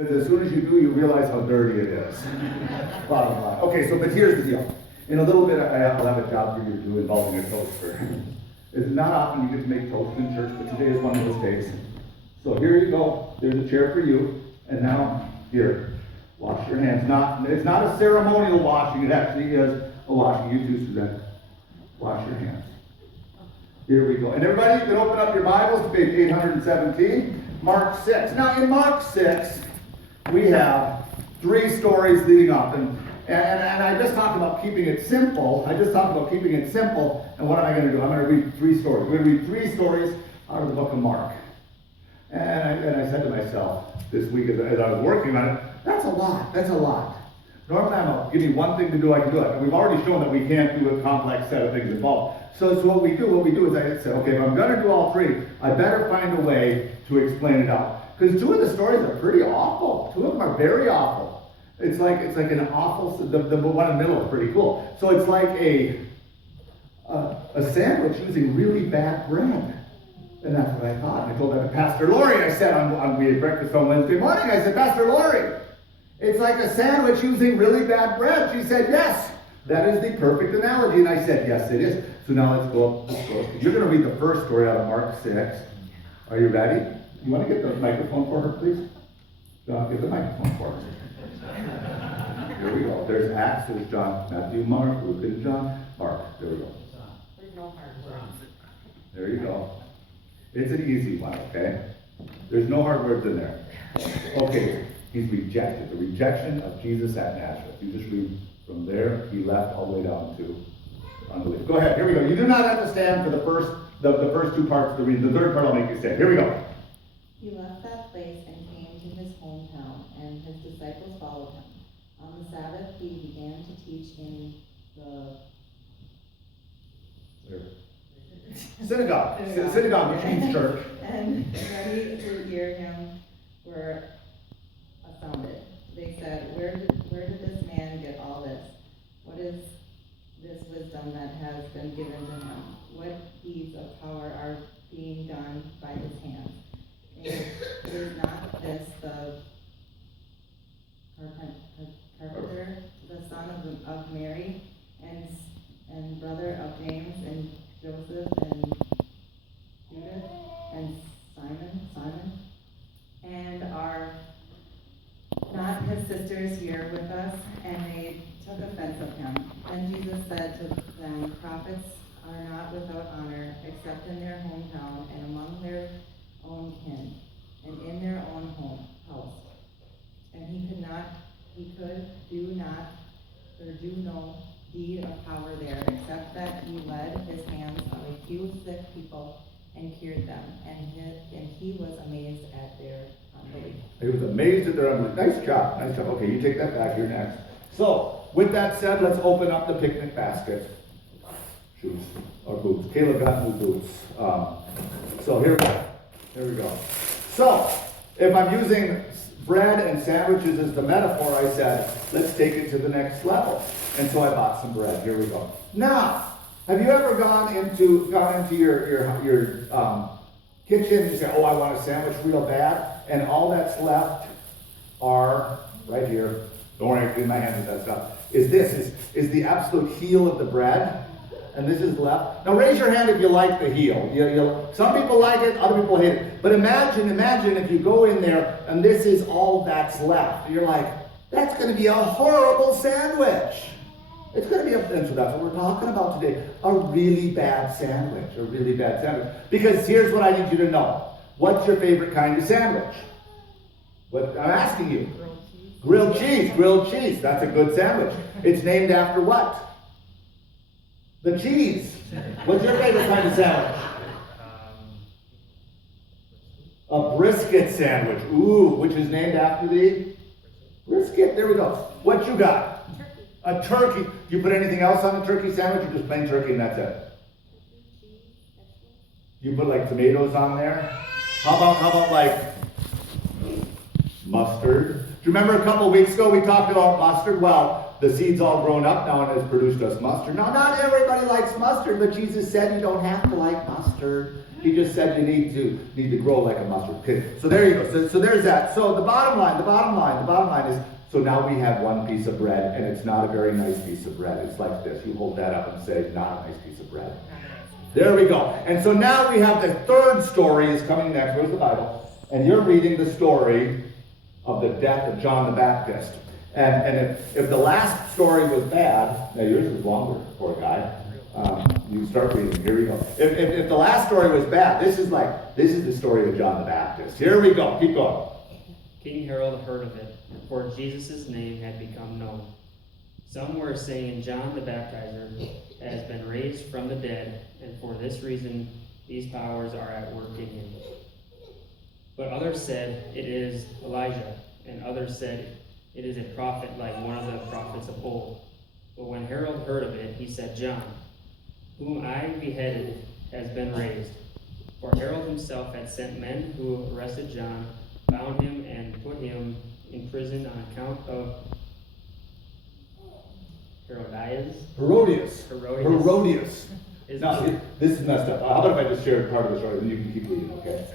Because as soon as you do, you realize how dirty it is. Bottom line. Okay, but here's the deal. In a little bit, I will have a job for you to do involving a toaster. It's not often you get to make toast in church, but today is one of those days. So here you go. There's a chair for you. And now, here, wash your hands. It's not a ceremonial washing. It actually is a washing. You too, Suzanne. Wash your hands. Here we go. And everybody, you can open up your Bibles to page 817, Mark 6. Now, in Mark 6, we have 3 stories leading up. And I just talked about keeping it simple. And what am I going to do? I'm going to read 3 stories. We're going to read 3 stories out of the book of Mark. And I said to myself this week as I was working on it, that's a lot. Normally give me one thing to do, I can do it. And we've already shown that we can't do a complex set of things involved. So what we do is I said, okay, if I'm going to do all 3, I better find a way to explain it out. Because 2 of the stories are pretty awful. 2 of them are very awful. It's like an awful, the one in the middle is pretty cool. So it's like a sandwich using really bad bread. And that's what I thought. And I told that to Pastor Lori. I said, we had breakfast on Wednesday morning. I said, Pastor Lori, it's like a sandwich using really bad bread. She said, yes, that is the perfect analogy. And I said, yes, it is. So now let's go up. You're going to read the first story out of Mark 6. Are you ready? You want to get the microphone for her, please? John, get the microphone for her. Here we go. There's Acts, there's John, Matthew, Mark, Luke, and John. Mark. There we go. There's no hard words. There you go. It's an easy one, okay? There's no hard words in there. Okay, he's rejected. The rejection of Jesus at Nazareth. You just read from there, he left all the way down to unbelief. Go ahead, here we go. You do not have to stand for the first 2 parts of the reading. The third part I'll make you stand. Here we go. He left that place and came to his hometown, and his disciples followed him. On the Sabbath, he began to teach in the synagogue, which means church. And many who hear him were astounded. They said, where did this man get all this? What is this wisdom that has been given to him? What deeds of power are being done by his hands? Is not this the carpenter, the son of Mary, and brother of James, and Joseph, and Judas, and Simon? And are not his sisters here with us? And they took offense of him. Then Jesus said to them, prophets are not without honor, except in their hometown, and among their own kin, and in their own house. And he could do no deed of power there, except that he laid his hands on a few sick people and cured them. And he was amazed at their unbelief. He was amazed at their unbelief. Nice job. Okay, you take that back. You're next. So, with that said, let's open up the picnic basket. Shoes or boots. Caleb got new boots. So here we go. So, if I'm using bread and sandwiches as the metaphor, I said, let's take it to the next level. And so I bought some bread. Here we go. Now, have you ever gone into your kitchen and you say, oh, I want a sandwich real bad, and all that's left are right here. Don't worry, I clean my hands with that stuff. Is the absolute heel of the bread, and this is left. Now raise your hand if you like the heel. Some people like it, other people hate it. But imagine if you go in there and this is all that's left. You're like, that's going to be a horrible sandwich. It's going to be and so that's what we're talking about today. A really bad sandwich. Because here's what I need you to know. What's your favorite kind of sandwich? What I'm asking you. Grilled cheese. That's a good sandwich. It's named after what? The cheese. What's your favorite kind of sandwich? A brisket sandwich. Ooh, which is named after the brisket. There we go. What you got? A turkey. Do you put anything else on the turkey sandwich, or just plain turkey and that's it? You put like tomatoes on there? How about like mustard? Do you remember a couple weeks ago we talked about mustard? Well, the seed's all grown up now and has produced us mustard. Now, not everybody likes mustard, but Jesus said you don't have to like mustard. He just said you need to grow like a mustard. Okay, so there you go. So there's that. So the bottom line is, so now we have one piece of bread, and it's not a very nice piece of bread. It's like this. You hold that up and say, not a nice piece of bread. There we go. And so now we have the third story is coming next. Where's the Bible? And you're reading the story of the death of John the Baptist. And if the last story was bad, now yours is longer, poor guy. You start reading. Here we go. If the last story was bad, this is the story of John the Baptist. Here we go. Keep going. King Herod heard of it, for Jesus' name had become known. Some were saying John the Baptizer has been raised from the dead, and for this reason these powers are at work in him. But others said it is Elijah, and others said it is a prophet like one of the prophets of old. But when Herod heard of it, he said, John, whom I beheaded, has been raised. For Herod himself had sent men who arrested John, bound him, and put him in prison on account of Herodias. Now, this is messed up. How about if I just share part of the story, and you can keep reading, okay?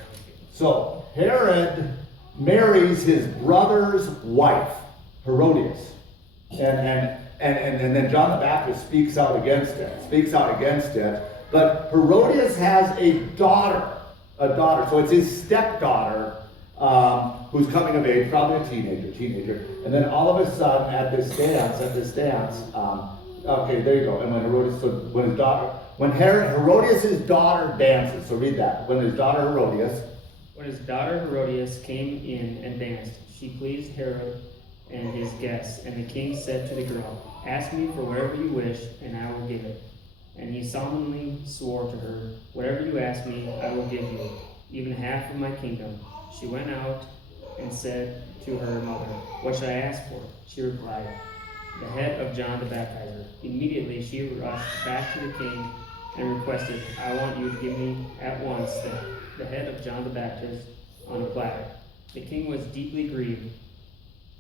So, Herod marries his brother's wife, Herodias. And then John the Baptist speaks out against it. But Herodias has a daughter. So it's his stepdaughter who's coming of age, probably a teenager. And then all of a sudden at this dance, okay, there you go. And when Herodias' daughter dances, so read that. When his daughter Herodias came in and danced, she pleased Herod and his guests. And the king said to the girl, ask me for whatever you wish, and I will give it. And he solemnly swore to her, whatever you ask me, I will give you, even half of my kingdom. She went out and said to her mother, what should I ask for? She replied, the head of John the Baptizer. Immediately she rushed back to the king and requested, I want you to give me at once the head of John the Baptist on a platter. The king was deeply grieved,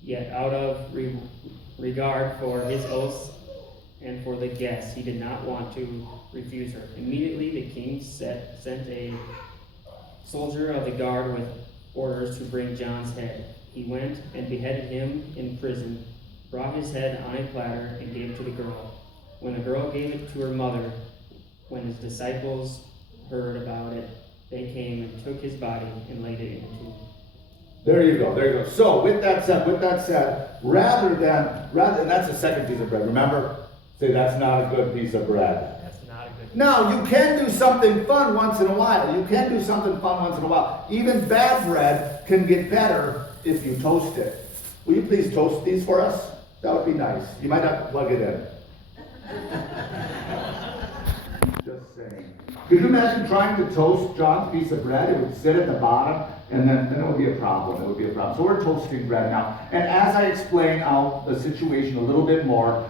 yet out of regard for his oaths and for the guests, he did not want to refuse her. Immediately the king sent a soldier of the guard with orders to bring John's head. He went and beheaded him in prison, brought his head on a platter, and gave it to the girl. When the girl gave it to her mother, when his disciples heard about it, they came and took his body and laid it in a tomb. There you go. So with that said, rather than that's the second piece of bread. Remember? Say that's not a good piece of bread. That's not a good. Now, you can do something fun once in a while. Even bad bread can get better if you toast it. Will you please toast these for us? That would be nice. You might have to plug it in. Just saying. Could you imagine trying to toast John's piece of bread? It would sit at the bottom, and then it would be a problem. So we're toasting bread now. And as I explain out the situation a little bit more,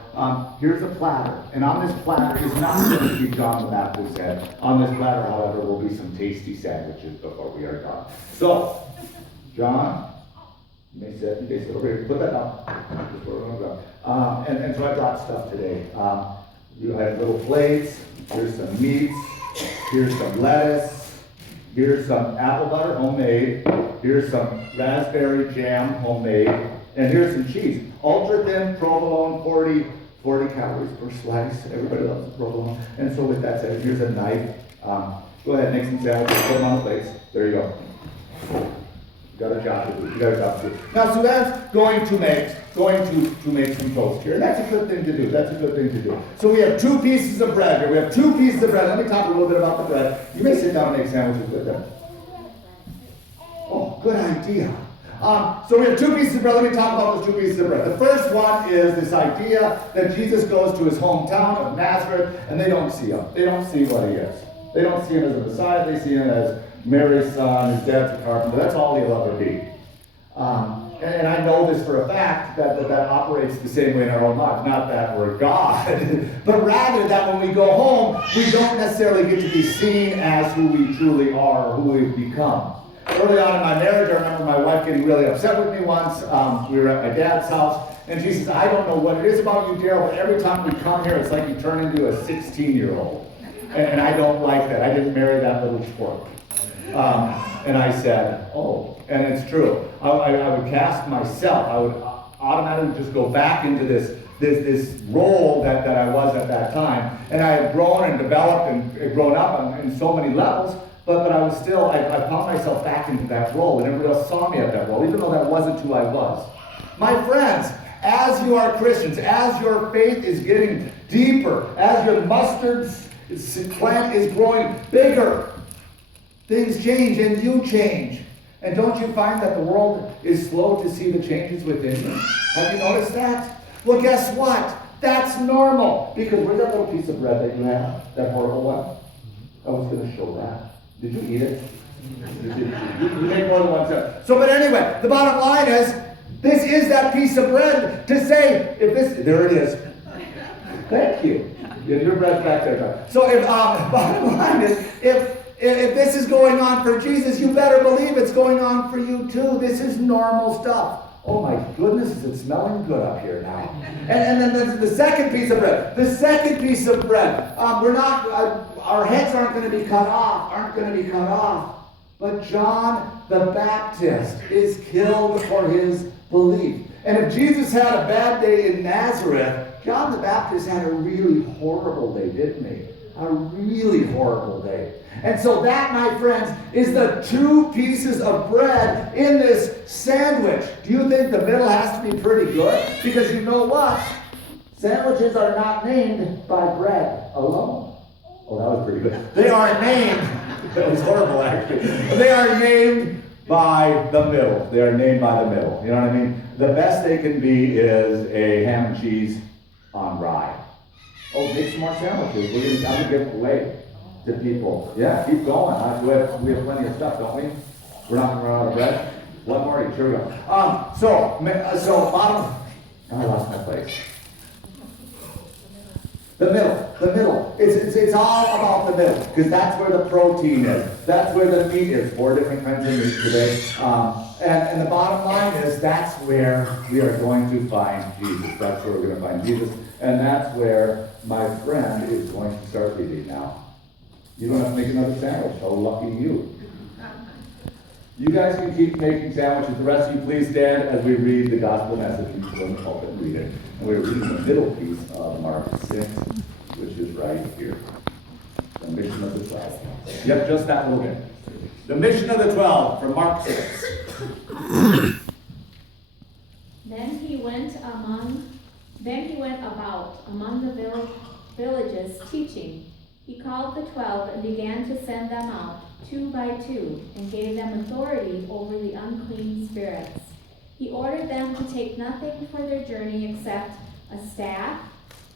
here's a platter. And on this platter is not going to be John the Baptist's head. On this platter, however, will be some tasty sandwiches before we are done. So, John, you may sit over here. Put that down. Just where we're going to go. And so I brought stuff today. You have little plates. Here's some meats. Here's some lettuce. Here's some apple butter, homemade. Here's some raspberry jam, homemade. And here's some cheese. Ultra thin provolone, 40 calories per slice. Everybody loves provolone. And so with that said, here's a knife. Go ahead, make some sandwiches. Put them on the plates. There you go. You got a job to do. Now, Suzanne's going to make some toast here. And that's a good thing to do. So we have 2 pieces of bread here. Let me talk a little bit about the bread. You may sit down and make sandwiches with them. Oh, good idea. So we have 2 pieces of bread. Let me talk about those 2 pieces of bread. The first one is this idea that Jesus goes to his hometown of Nazareth, and they don't see him. They don't see what he is. They don't see him as a Messiah. They see him as Mary's son, his dad's a carpenter. That's all he'll ever be. And I know this for a fact that operates the same way in our own lives. Not that we're God, but rather that when we go home, we don't necessarily get to be seen as who we truly are or who we've become. But early on in my marriage, I remember my wife getting really upset with me once. We were at my dad's house, and she says, I don't know what it is about you, Daryl, but every time we come here, it's like you turn into a 16-year-old. And I don't like that. I didn't marry that little twerp. And I said, oh, and it's true. I would cast myself. I would automatically just go back into this role that I was at that time. And I had grown and developed and grown up in so many levels, but I was still, I found myself back into that role, and everybody else saw me at that role, even though that wasn't who I was. My friends, as you are Christians, as your faith is getting deeper, as your mustard plant is growing bigger, things change and you change. And don't you find that the world is slow to see the changes within you? Have you noticed that? Well, guess what? That's normal. Because where's that little piece of bread that you have? That horrible one? I was going to show that. Did you eat it? You made more than one time. So, but anyway, the bottom line is, this is that piece of bread to say, if this, there it is. Thank you. Your bread's back there. So, if bottom line is, if this is going on for Jesus, you better believe it's going on for you too. This is normal stuff. Oh my goodness, is it smelling good up here now? And then the second piece of bread. The second piece of bread. Our heads aren't going to be cut off. But John the Baptist is killed for his belief. And if Jesus had a bad day in Nazareth, John the Baptist had a really horrible day, didn't he? A really horrible day. And so that, my friends, is the two pieces of bread in this sandwich. Do you think the middle has to be pretty good? Because you know what? Sandwiches are not named by bread alone. Oh, that was pretty good. They are named, that was horrible actually. They are named by the middle. They are named by the middle. You know what I mean? The best they can be is a ham and cheese on rye. Oh, make some more sandwiches. I'm going to give away to people. Yeah, keep going. We have plenty of stuff, don't we? We're not going to run out of bread. One more, here we go. So bottom. I lost my place. The middle. It's all about the middle, because that's where the protein is. That's where the meat is. 4 different kinds of meat today. And the bottom line is that's where we are going to find Jesus. That's where we're going to find Jesus. And that's where my friend is going to start leaving now. You don't have to make another sandwich. Oh, lucky you. You guys can keep making sandwiches. The rest of you, please stand as we read the gospel message. You can go in the pulpit and read it. And we're reading the middle piece of Mark 6, which is right here. The mission of the 12. Yep, just that little bit. The mission of the 12 from Mark 6. Then he went about among the villages teaching. He called the 12 and began to send them out 2 by 2, and gave them authority over the unclean spirits. He ordered them to take nothing for their journey except a staff,